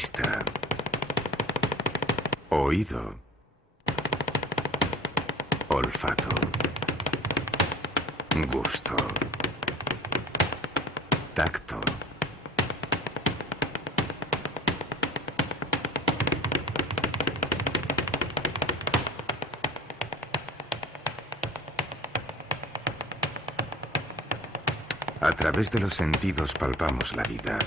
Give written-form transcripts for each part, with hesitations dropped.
Vista. Oído. Olfato. Gusto. Tacto. A través de los sentidos palpamos la vida.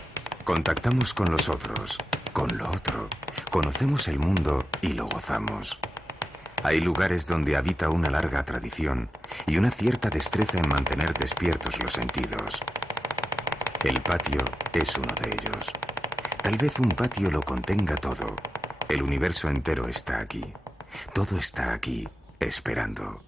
Contactamos con los otros, con lo otro. Conocemos el mundo y lo gozamos. Hay lugares donde habita una larga tradición y una cierta destreza en mantener despiertos los sentidos. El patio es uno de ellos. Tal vez un patio lo contenga todo. El universo entero está aquí. Todo está aquí, esperando.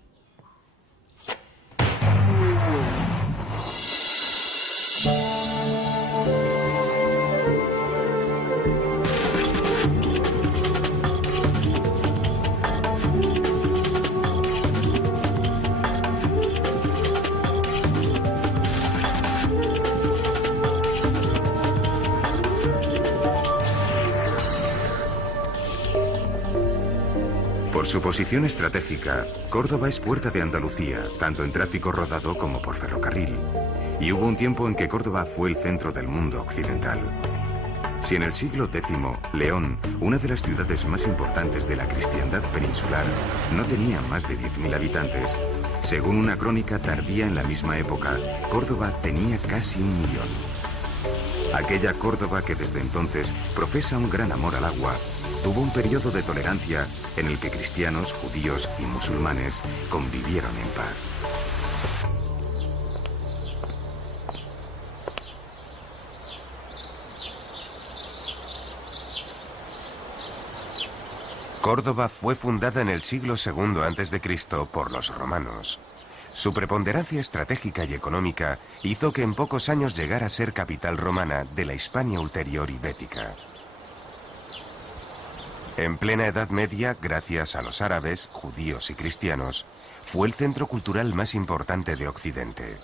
Por su posición estratégica, Córdoba es puerta de Andalucía, tanto en tráfico rodado como por ferrocarril. Y hubo un tiempo en que Córdoba fue el centro del mundo occidental. Si en el siglo X, León, una de las ciudades más importantes de la cristiandad peninsular, no tenía más de 10.000 habitantes, según una crónica tardía en la misma época, Córdoba tenía casi 1 millón. Aquella Córdoba que desde entonces profesa un gran amor al agua, tuvo un periodo de tolerancia en el que cristianos, judíos y musulmanes convivieron en paz. Córdoba fue fundada en el siglo II a.C. por los romanos. Su preponderancia estratégica y económica hizo que en pocos años llegara a ser capital romana de la Hispania ulterior y bética. En plena Edad Media, gracias a los árabes, judíos y cristianos, fue el centro cultural más importante de Occidente.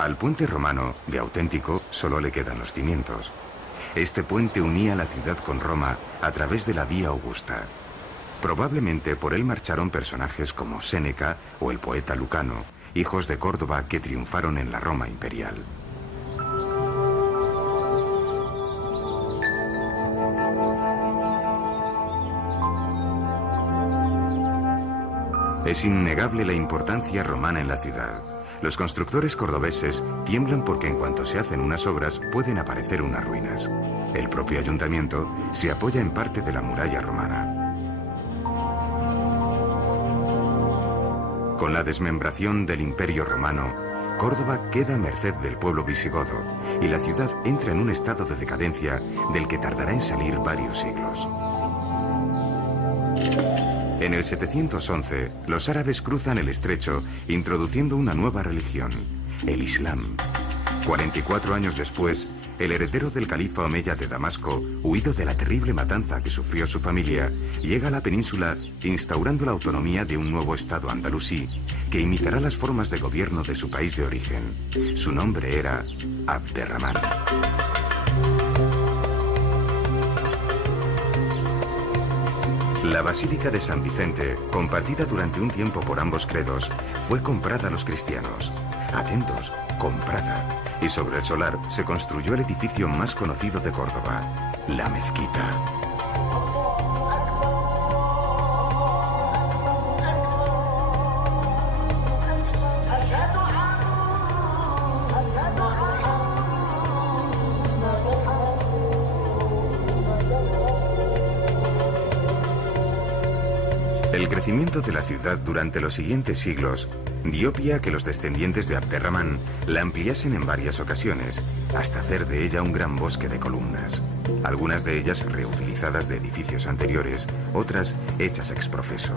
Al puente romano, de auténtico, solo le quedan los cimientos. Este puente unía la ciudad con Roma a través de la Vía Augusta. Probablemente por él marcharon personajes como Séneca o el poeta Lucano, hijos de Córdoba que triunfaron en la Roma imperial. Es innegable la importancia romana en la ciudad. Los constructores cordobeses tiemblan porque en cuanto se hacen unas obras pueden aparecer unas ruinas. El propio ayuntamiento se apoya en parte de la muralla romana. Con la desmembración del Imperio Romano, Córdoba queda a merced del pueblo visigodo y la ciudad entra en un estado de decadencia del que tardará en salir varios siglos. En el 711, los árabes cruzan el estrecho introduciendo una nueva religión, el Islam. 44 años después, el heredero del califa omeya de Damasco, huido de la terrible matanza que sufrió su familia, llega a la península instaurando la autonomía de un nuevo estado andalusí que imitará las formas de gobierno de su país de origen. Su nombre era Abderramán. La Basílica de San Vicente, compartida durante un tiempo por ambos credos, fue comprada a los cristianos. Atentos, comprada. Y sobre el solar se construyó el edificio más conocido de Córdoba, la mezquita. El crecimiento de la ciudad durante los siguientes siglos dio pie a que los descendientes de Abderramán la ampliasen en varias ocasiones, hasta hacer de ella un gran bosque de columnas. Algunas de ellas reutilizadas de edificios anteriores, otras hechas ex profeso.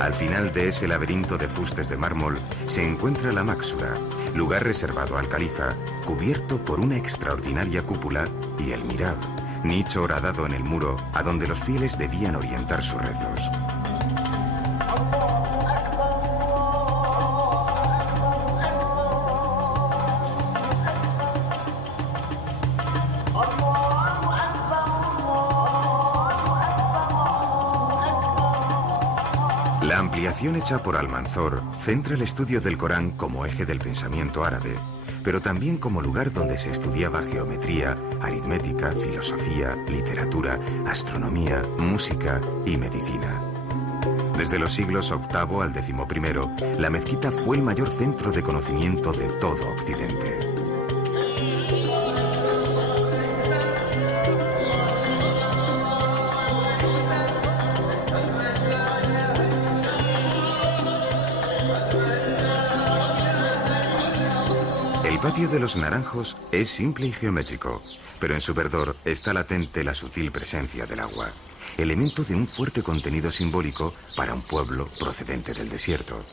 Al final de ese laberinto de fustes de mármol se encuentra la Máxura, lugar reservado al califa, cubierto por una extraordinaria cúpula, y el Mihrab, nicho horadado en el muro a donde los fieles debían orientar sus rezos. La ampliación hecha por Almanzor centra el estudio del Corán como eje del pensamiento árabe, pero también como lugar donde se estudiaba geometría, aritmética, filosofía, literatura, astronomía, música y medicina. Desde los siglos VIII al XI, la mezquita fue el mayor centro de conocimiento de todo Occidente. El patio de los Naranjos es simple y geométrico, pero en su verdor está latente la sutil presencia del agua, elemento de un fuerte contenido simbólico para un pueblo procedente del desierto.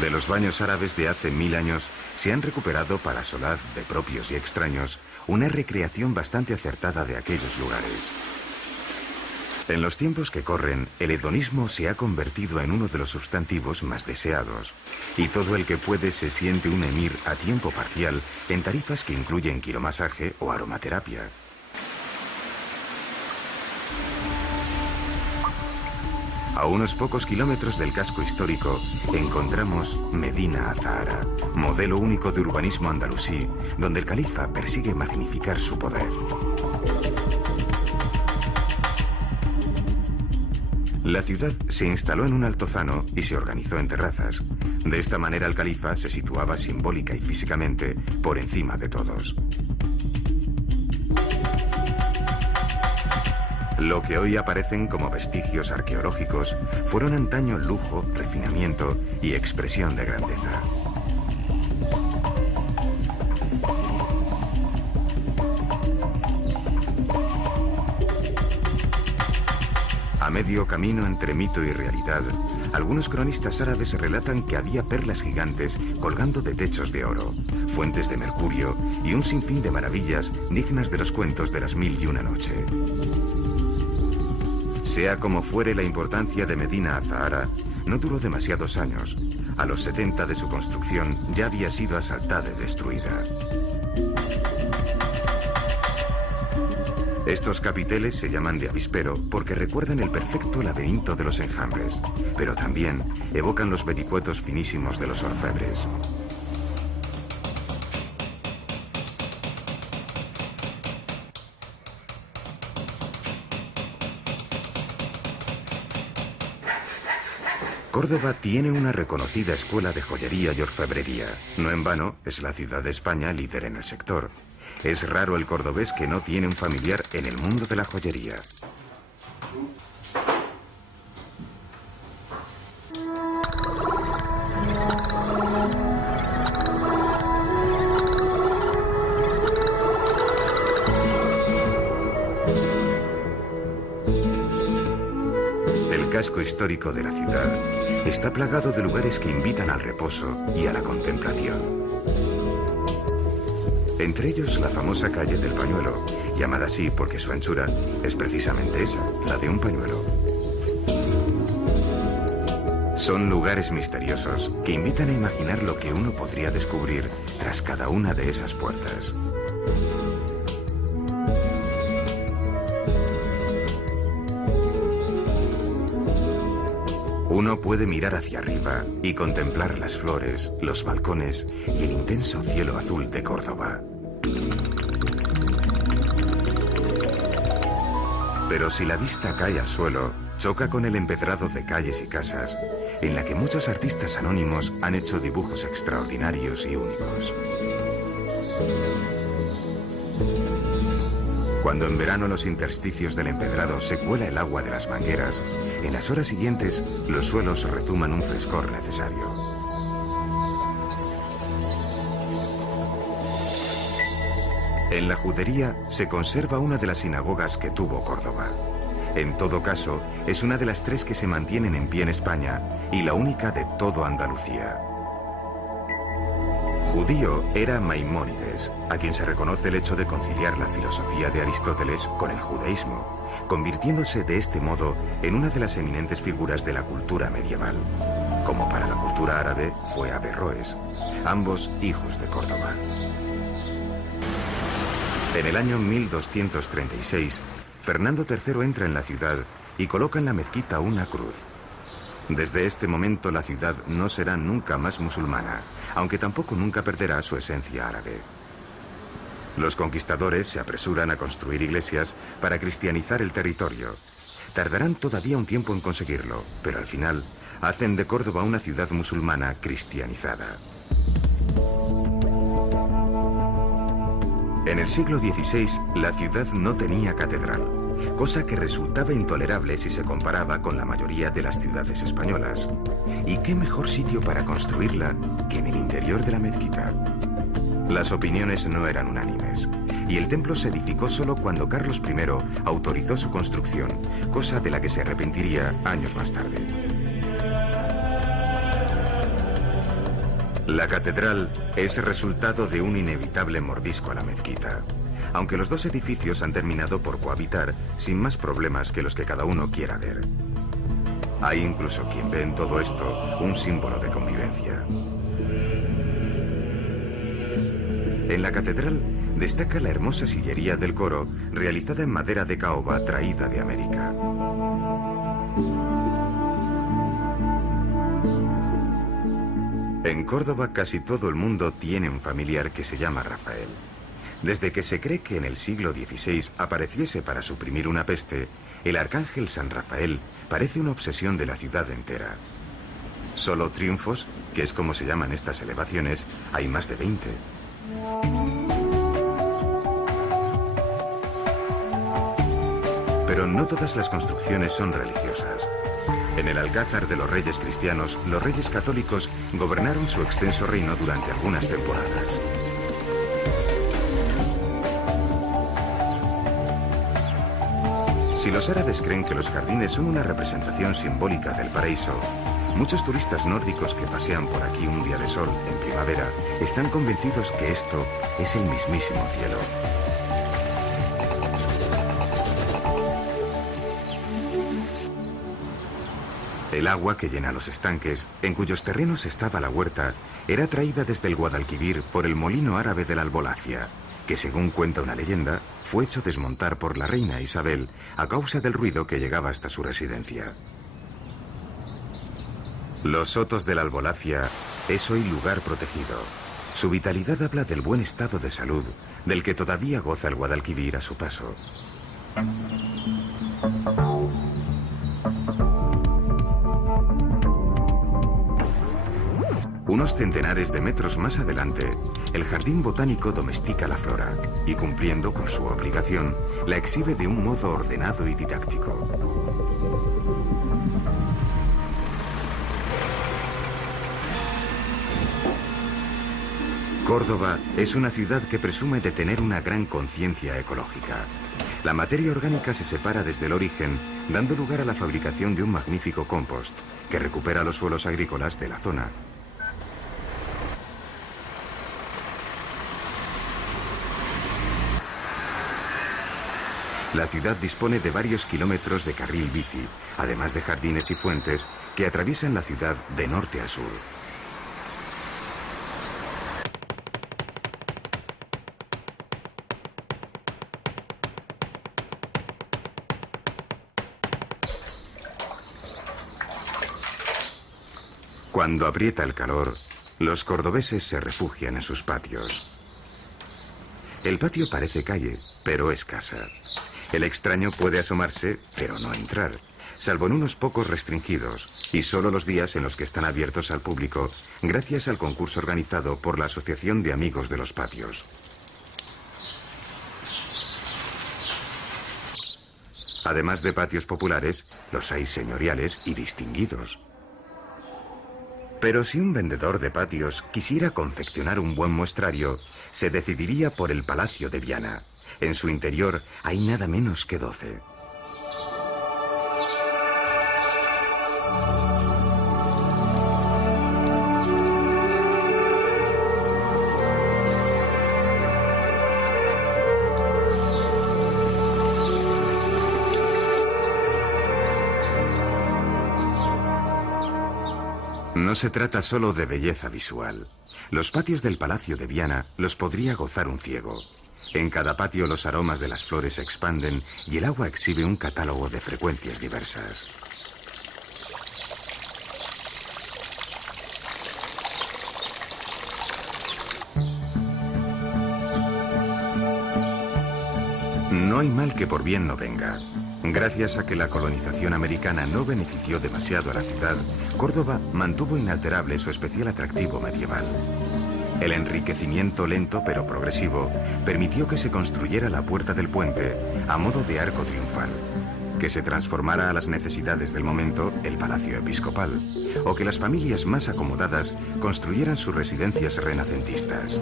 De los baños árabes de hace 1000 años se han recuperado para solaz de propios y extraños una recreación bastante acertada de aquellos lugares. En los tiempos que corren, el hedonismo se ha convertido en uno de los sustantivos más deseados, y todo el que puede se siente un emir a tiempo parcial en tarifas que incluyen quiromasaje o aromaterapia. A unos pocos kilómetros del casco histórico encontramos Medina Azahara, modelo único de urbanismo andalusí, donde el califa persigue magnificar su poder. La ciudad se instaló en un altozano y se organizó en terrazas. De esta manera el califa se situaba simbólica y físicamente por encima de todos. Lo que hoy aparecen como vestigios arqueológicos fueron antaño lujo, refinamiento y expresión de grandeza. A medio camino entre mito y realidad, algunos cronistas árabes relatan que había perlas gigantes colgando de techos de oro, fuentes de mercurio y un sinfín de maravillas dignas de los cuentos de las 1001 noche. Sea como fuere, la importancia de Medina Azahara no duró demasiados años. A los 70 de su construcción ya había sido asaltada y destruida. Estos capiteles se llaman de avispero porque recuerdan el perfecto laberinto de los enjambres, pero también evocan los vericuetos finísimos de los orfebres. Córdoba tiene una reconocida escuela de joyería y orfebrería. No en vano, es la ciudad de España líder en el sector. Es raro el cordobés que no tiene un familiar en el mundo de la joyería. El casco histórico de la ciudad está plagado de lugares que invitan al reposo y a la contemplación. Entre ellos la famosa calle del Pañuelo, llamada así porque su anchura es precisamente esa, la de un pañuelo. Son lugares misteriosos que invitan a imaginar lo que uno podría descubrir tras cada una de esas puertas. Uno puede mirar hacia arriba y contemplar las flores, los balcones y el intenso cielo azul de Córdoba. Pero si la vista cae al suelo, choca con el empedrado de calles y casas, en la que muchos artistas anónimos han hecho dibujos extraordinarios y únicos. Cuando en verano los intersticios del empedrado se cuela el agua de las mangueras, en las horas siguientes los suelos rezuman un frescor necesario. En la Judería se conserva una de las sinagogas que tuvo Córdoba. En todo caso, es una de las 3 que se mantienen en pie en España y la única de todo Andalucía. Judío era Maimónides, a quien se reconoce el hecho de conciliar la filosofía de Aristóteles con el judaísmo, convirtiéndose de este modo en una de las eminentes figuras de la cultura medieval. Como para la cultura árabe fue Averroes, ambos hijos de Córdoba. En el año 1236, Fernando III entra en la ciudad y coloca en la mezquita una cruz. Desde este momento la ciudad no será nunca más musulmana, aunque tampoco nunca perderá su esencia árabe. Los conquistadores se apresuran a construir iglesias para cristianizar el territorio. Tardarán todavía un tiempo en conseguirlo, pero al final hacen de Córdoba una ciudad musulmana cristianizada. En el siglo XVI, la ciudad no tenía catedral, cosa que resultaba intolerable si se comparaba con la mayoría de las ciudades españolas. ¿Y qué mejor sitio para construirla que en el interior de la mezquita? Las opiniones no eran unánimes, y el templo se edificó solo cuando Carlos I autorizó su construcción, cosa de la que se arrepentiría años más tarde. La catedral es resultado de un inevitable mordisco a la mezquita, aunque los dos edificios han terminado por cohabitar sin más problemas que los que cada uno quiera ver. Hay incluso quien ve en todo esto un símbolo de convivencia. En la catedral destaca la hermosa sillería del coro realizada en madera de caoba traída de América. En Córdoba casi todo el mundo tiene un familiar que se llama Rafael. Desde que se cree que en el siglo XVI apareciese para suprimir una peste, el arcángel San Rafael parece una obsesión de la ciudad entera. Solo triunfos, que es como se llaman estas elevaciones, hay más de 20. Pero no todas las construcciones son religiosas. En el Alcázar de los Reyes Cristianos, los reyes católicos gobernaron su extenso reino durante algunas temporadas. Si los árabes creen que los jardines son una representación simbólica del paraíso, muchos turistas nórdicos que pasean por aquí un día de sol en primavera están convencidos que esto es el mismísimo cielo. El agua que llena los estanques, en cuyos terrenos estaba la huerta, era traída desde el Guadalquivir por el molino árabe de la Albolafia, que según cuenta una leyenda, fue hecho desmontar por la reina Isabel a causa del ruido que llegaba hasta su residencia. Los sotos de la Albolafia es hoy lugar protegido. Su vitalidad habla del buen estado de salud del que todavía goza el Guadalquivir a su paso. Unos centenares de metros más adelante, el jardín botánico domestica la flora y, cumpliendo con su obligación, la exhibe de un modo ordenado y didáctico. Córdoba es una ciudad que presume de tener una gran conciencia ecológica. La materia orgánica se separa desde el origen, dando lugar a la fabricación de un magnífico compost que recupera los suelos agrícolas de la zona. La ciudad dispone de varios kilómetros de carril bici, además de jardines y fuentes que atraviesan la ciudad de norte a sur. Cuando aprieta el calor, los cordobeses se refugian en sus patios. El patio parece calle, pero es casa. El extraño puede asomarse, pero no entrar, salvo en unos pocos restringidos, y solo los días en los que están abiertos al público, gracias al concurso organizado por la Asociación de Amigos de los Patios. Además de patios populares, los hay señoriales y distinguidos. Pero si un vendedor de patios quisiera confeccionar un buen muestrario, se decidiría por el Palacio de Viana. En su interior hay nada menos que 12. No se trata solo de belleza visual. Los patios del Palacio de Viana los podría gozar un ciego. En cada patio los aromas de las flores se expanden y el agua exhibe un catálogo de frecuencias diversas. No hay mal que por bien no venga. Gracias a que la colonización americana no benefició demasiado a la ciudad, Córdoba mantuvo inalterable su especial atractivo medieval. El enriquecimiento lento pero progresivo permitió que se construyera la Puerta del Puente a modo de arco triunfal, que se transformara a las necesidades del momento el Palacio Episcopal, o que las familias más acomodadas construyeran sus residencias renacentistas.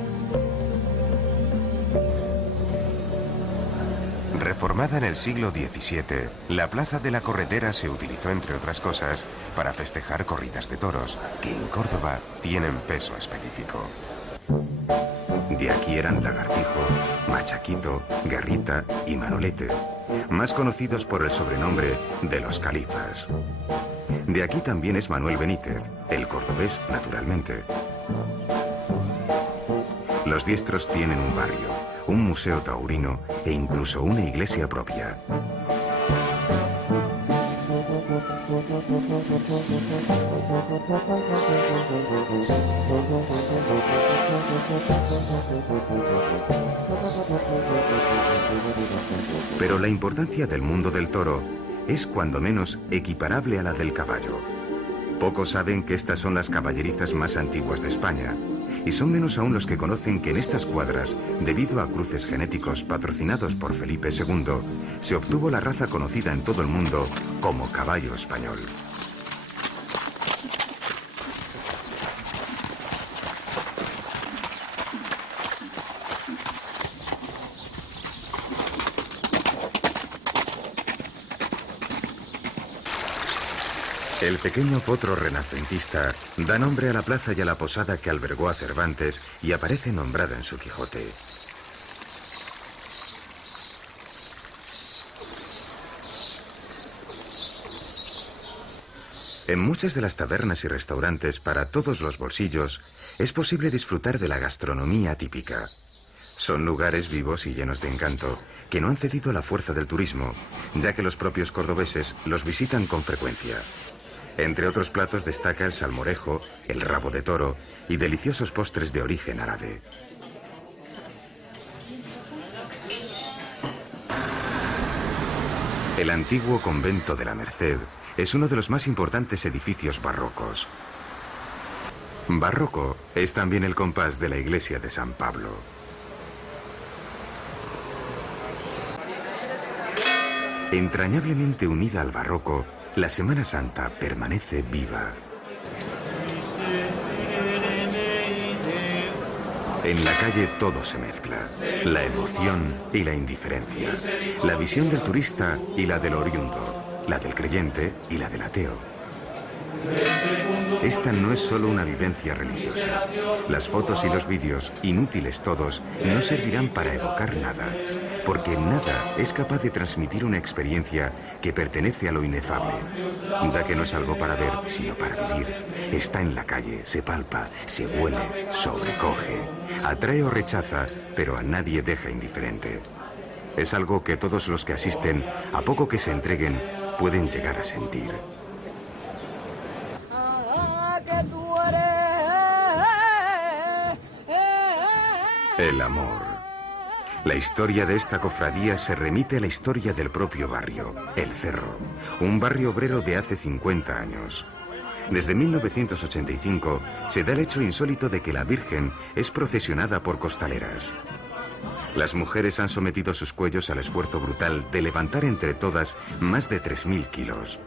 Reformada en el siglo XVII, la Plaza de la Corredera se utilizó, entre otras cosas, para festejar corridas de toros, que en Córdoba tienen peso específico. De aquí eran Lagartijo, Machaquito, Guerrita y Manolete, más conocidos por el sobrenombre de los Califas. De aquí también es Manuel Benítez, el cordobés naturalmente. Los diestros tienen un barrio, un museo taurino e incluso una iglesia propia. Pero la importancia del mundo del toro es cuando menos equiparable a la del caballo. Pocos saben que estas son las caballerizas más antiguas de España, y son menos aún los que conocen que en estas cuadras, debido a cruces genéticos patrocinados por Felipe II, se obtuvo la raza conocida en todo el mundo como caballo español. El pequeño potro renacentista da nombre a la plaza y a la posada que albergó a Cervantes y aparece nombrada en su Quijote. En muchas de las tabernas y restaurantes para todos los bolsillos es posible disfrutar de la gastronomía típica. Son lugares vivos y llenos de encanto que no han cedido a la fuerza del turismo, ya que los propios cordobeses los visitan con frecuencia. Entre otros platos destaca el salmorejo, el rabo de toro y deliciosos postres de origen árabe. El antiguo convento de la Merced es uno de los más importantes edificios barrocos. Barroco es también el compás de la iglesia de San Pablo. Entrañablemente unida al barroco, la Semana Santa permanece viva. En la calle todo se mezcla, la emoción y la indiferencia, la visión del turista y la del oriundo, la del creyente y la del ateo. Esta no es solo una vivencia religiosa. Las fotos y los vídeos, inútiles todos, no servirán para evocar nada, porque nada es capaz de transmitir una experiencia que pertenece a lo inefable, ya que no es algo para ver, sino para vivir. Está en la calle, se palpa, se huele, sobrecoge, atrae o rechaza, pero a nadie deja indiferente. Es algo que todos los que asisten, a poco que se entreguen, pueden llegar a sentir. El amor. La historia de esta cofradía se remite a la historia del propio barrio, El Cerro, un barrio obrero de hace 50 años. Desde 1985 se da el hecho insólito de que la Virgen es procesionada por costaleras. Las mujeres han sometido sus cuellos al esfuerzo brutal de levantar entre todas más de 3.000 kilos.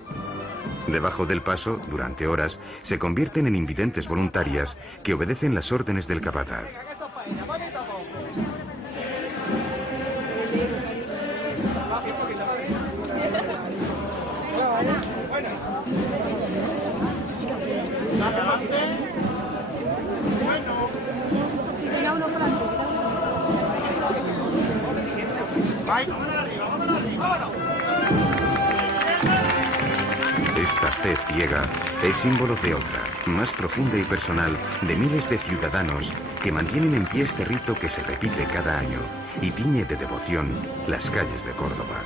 Debajo del paso, durante horas, se convierten en invidentes voluntarias que obedecen las órdenes del capataz. Esta fe ciega es símbolo de otra, más profunda y personal, de miles de ciudadanos que mantienen en pie este rito que se repite cada año y tiñe de devoción las calles de Córdoba.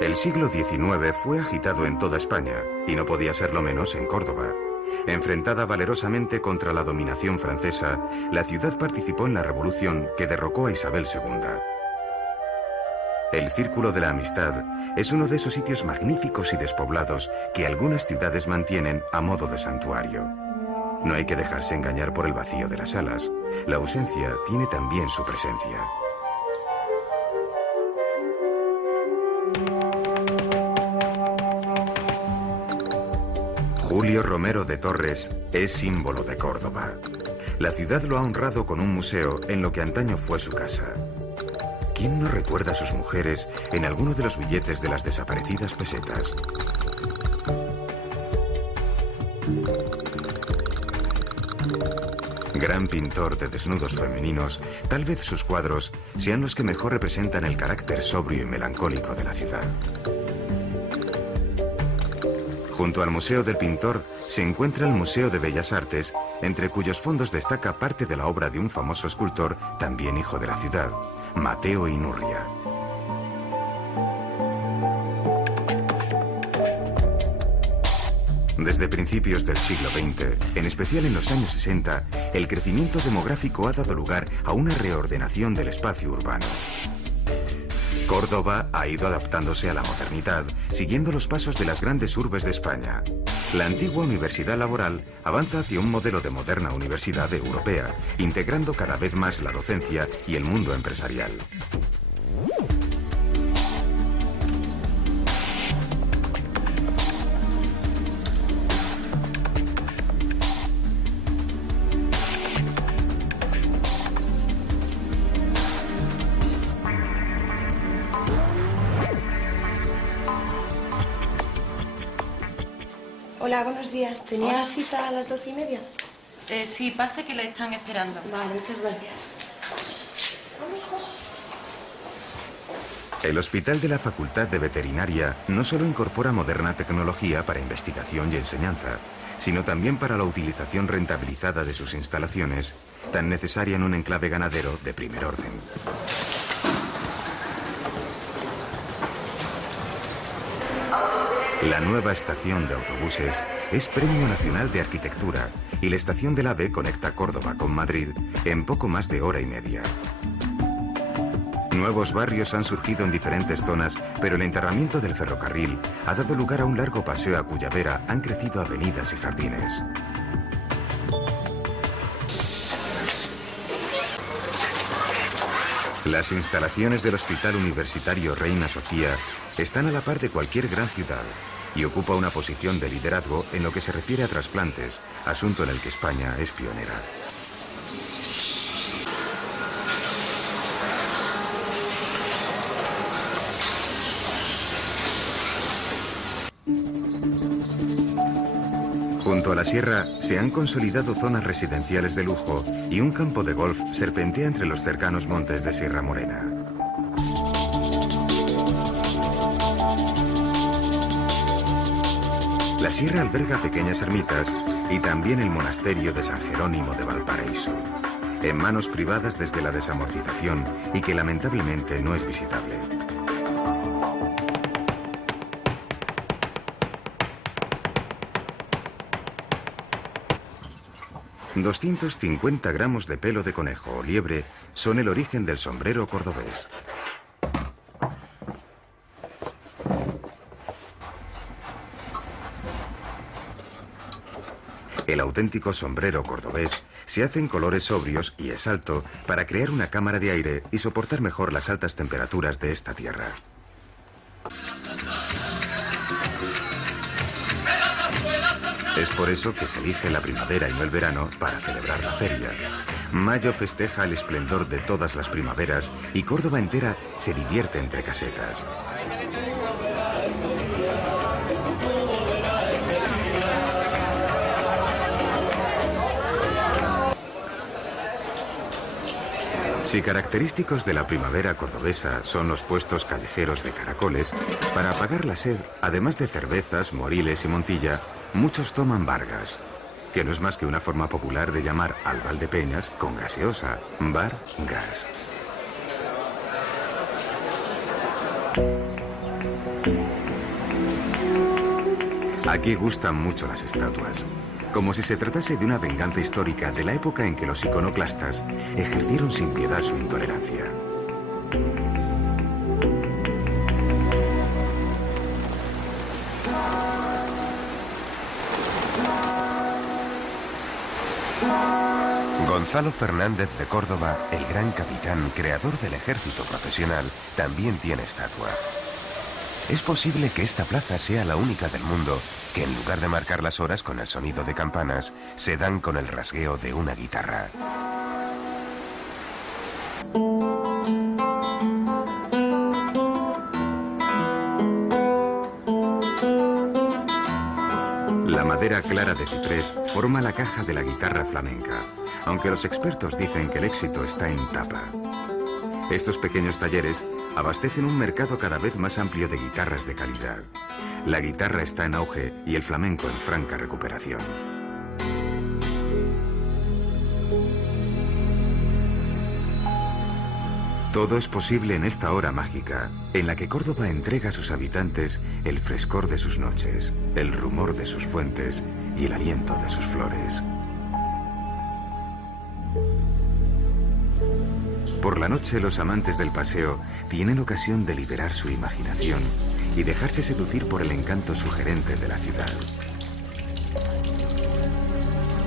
El siglo XIX fue agitado en toda España, y no podía serlo menos en Córdoba. Enfrentada valerosamente contra la dominación francesa, la ciudad participó en la revolución que derrocó a Isabel II. El Círculo de la Amistad es uno de esos sitios magníficos y despoblados que algunas ciudades mantienen a modo de santuario. No hay que dejarse engañar por el vacío de las salas. La ausencia tiene también su presencia. Julio Romero de Torres es símbolo de Córdoba. La ciudad lo ha honrado con un museo en lo que antaño fue su casa. ¿Quién no recuerda a sus mujeres en alguno de los billetes de las desaparecidas pesetas? Gran pintor de desnudos femeninos, tal vez sus cuadros sean los que mejor representan el carácter sobrio y melancólico de la ciudad. Junto al Museo del Pintor se encuentra el Museo de Bellas Artes, entre cuyos fondos destaca parte de la obra de un famoso escultor, también hijo de la ciudad, Mateo Inurria. Desde principios del siglo XX, en especial en los años 60, el crecimiento demográfico ha dado lugar a una reordenación del espacio urbano. Córdoba ha ido adaptándose a la modernidad, siguiendo los pasos de las grandes urbes de España. La antigua universidad laboral avanza hacia un modelo de moderna universidad europea, integrando cada vez más la docencia y el mundo empresarial. Hola, buenos días. ¿Tenía cita a las 12:30? Sí, pase que le están esperando. Vale, muchas gracias. El Hospital de la Facultad de Veterinaria no solo incorpora moderna tecnología para investigación y enseñanza, sino también para la utilización rentabilizada de sus instalaciones, tan necesaria en un enclave ganadero de primer orden. La nueva estación de autobuses es Premio Nacional de Arquitectura y la estación del AVE conecta Córdoba con Madrid en poco más de hora y media. Nuevos barrios han surgido en diferentes zonas, pero el enterramiento del ferrocarril ha dado lugar a un largo paseo a cuya vera han crecido avenidas y jardines. Las instalaciones del Hospital Universitario Reina Sofía están a la par de cualquier gran ciudad y ocupa una posición de liderazgo en lo que se refiere a trasplantes, asunto en el que España es pionera. Junto a la sierra se han consolidado zonas residenciales de lujo y un campo de golf serpentea entre los cercanos montes de Sierra Morena. La sierra alberga pequeñas ermitas y también el monasterio de San Jerónimo de Valparaíso, en manos privadas desde la desamortización y que lamentablemente no es visitable. $250 gramos de pelo de conejo o liebre son el origen del sombrero cordobés. El auténtico sombrero cordobés se hace en colores sobrios y es alto para crear una cámara de aire y soportar mejor las altas temperaturas de esta tierra. Es por eso que se elige la primavera y no el verano para celebrar la feria. Mayo festeja el esplendor de todas las primaveras y Córdoba entera se divierte entre casetas. Si característicos de la primavera cordobesa son los puestos callejeros de caracoles, para apagar la sed, además de cervezas, moriles y montilla, muchos toman Vargas, que no es más que una forma popular de llamar al Valdepeñas con gaseosa, bar gas. Aquí gustan mucho las estatuas, como si se tratase de una venganza histórica de la época en que los iconoclastas ejercieron sin piedad su intolerancia. Gonzalo Fernández de Córdoba, el gran capitán, creador del ejército profesional, también tiene estatua. Es posible que esta plaza sea la única del mundo que en lugar de marcar las horas con el sonido de campanas, se dan con el rasgueo de una guitarra. La madera clara de ciprés forma la caja de la guitarra flamenca, aunque los expertos dicen que el éxito está en tapa. Estos pequeños talleres abastecen un mercado cada vez más amplio de guitarras de calidad. La guitarra está en auge y el flamenco en franca recuperación. Todo es posible en esta hora mágica, en la que Córdoba entrega a sus habitantes el frescor de sus noches, el rumor de sus fuentes y el aliento de sus flores. Por la noche, los amantes del paseo tienen ocasión de liberar su imaginación y dejarse seducir por el encanto sugerente de la ciudad.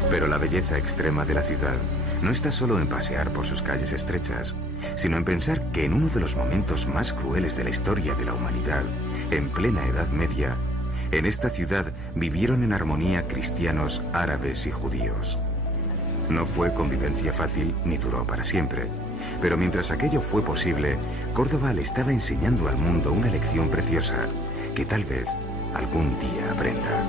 Pero la belleza extrema de la ciudad no está solo en pasear por sus calles estrechas, sino en pensar que en uno de los momentos más crueles de la historia de la humanidad, en plena Edad Media, en esta ciudad vivieron en armonía cristianos, árabes y judíos. No fue convivencia fácil ni duró para siempre, pero mientras aquello fue posible, Córdoba le estaba enseñando al mundo una lección preciosa que tal vez algún día aprenda.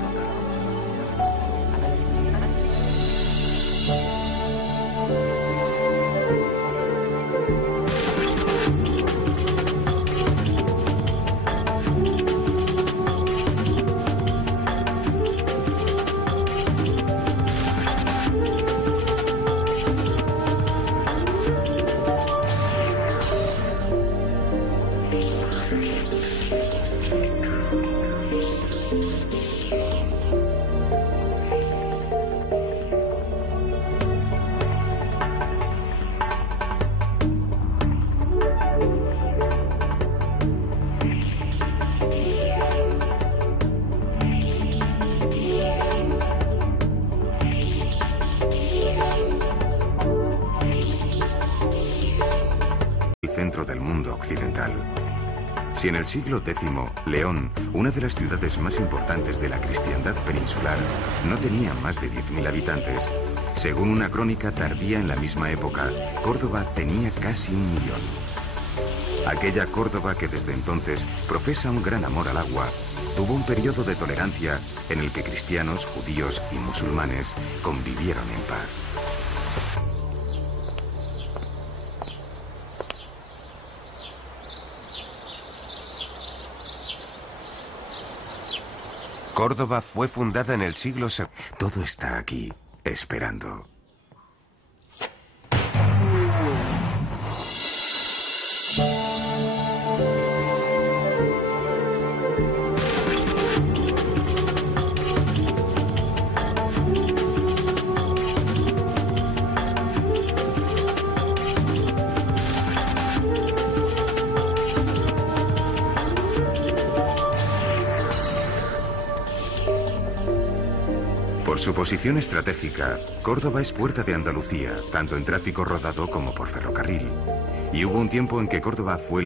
Centro del mundo occidental. Si en el siglo X, León, una de las ciudades más importantes de la cristiandad peninsular, no tenía más de 10.000 habitantes, según una crónica tardía en la misma época, Córdoba tenía casi 1 millón. Aquella Córdoba que desde entonces profesa un gran amor al agua, tuvo un periodo de tolerancia en el que cristianos, judíos y musulmanes convivieron en paz. Córdoba fue fundada en el siglo II. Todo está aquí, esperando. Por su posición estratégica, Córdoba es puerta de Andalucía, tanto en tráfico rodado como por ferrocarril. Y hubo un tiempo en que Córdoba fue...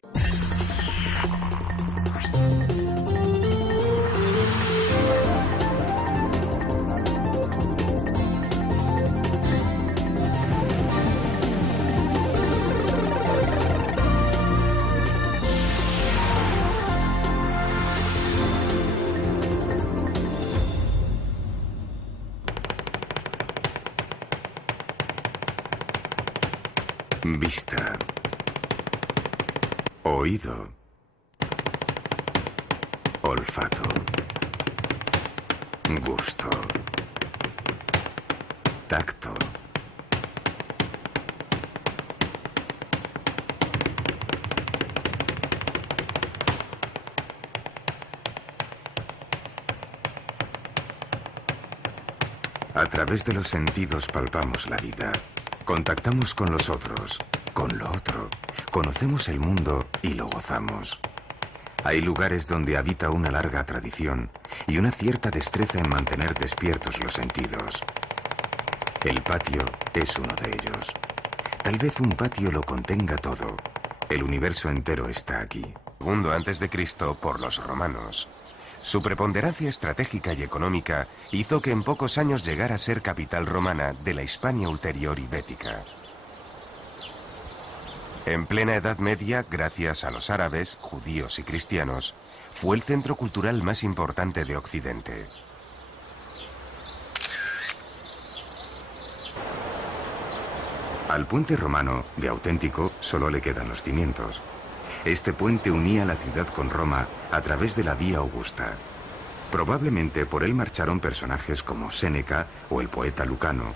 Vista. Oído. Olfato. Gusto. Tacto. A través de los sentidos palpamos la vida. Contactamos con los otros, con lo otro. Conocemos el mundo y lo gozamos. Hay lugares donde habita una larga tradición y una cierta destreza en mantener despiertos los sentidos. El patio es uno de ellos. Tal vez un patio lo contenga todo. El universo entero está aquí. Segundo antes de Cristo por los romanos. Su preponderancia estratégica y económica hizo que en pocos años llegara a ser capital romana de la Hispania ulterior ibérica. En plena Edad Media, gracias a los árabes, judíos y cristianos, fue el centro cultural más importante de Occidente. Al puente romano, de auténtico, solo le quedan los cimientos. Este puente unía la ciudad con Roma a través de la Vía Augusta. Probablemente por él marcharon personajes como Séneca o el poeta Lucano,